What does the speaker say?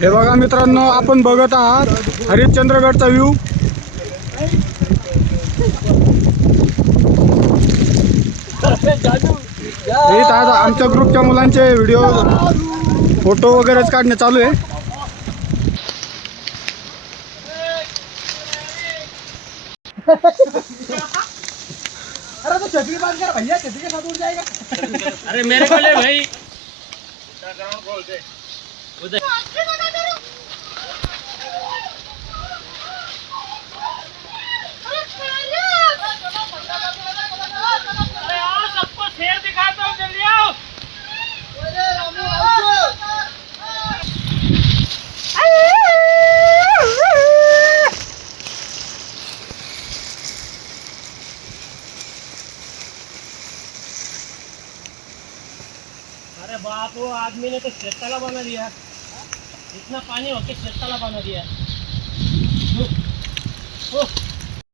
हे बघा मित्रांनो, आपण बघत आहात हरिश्चंद्रगडचा व्ह्यू. इथं आज आमच्या ग्रुपच्या मुलांचे व्हिडिओ फोटो वगैरेच काढणे चालू आहे. अरे तो छतरी बांध कर भैया, छतरी के साथ उड़ जाएगा. अरे मेरे को ले भाई. उधर सबको शेर दिखाता हूँ, जल्दी आओ. अरे बाप, वो आदमी ने तो शेर ताला बना दिया. इतना पानी होके शेर ताला बना दिया.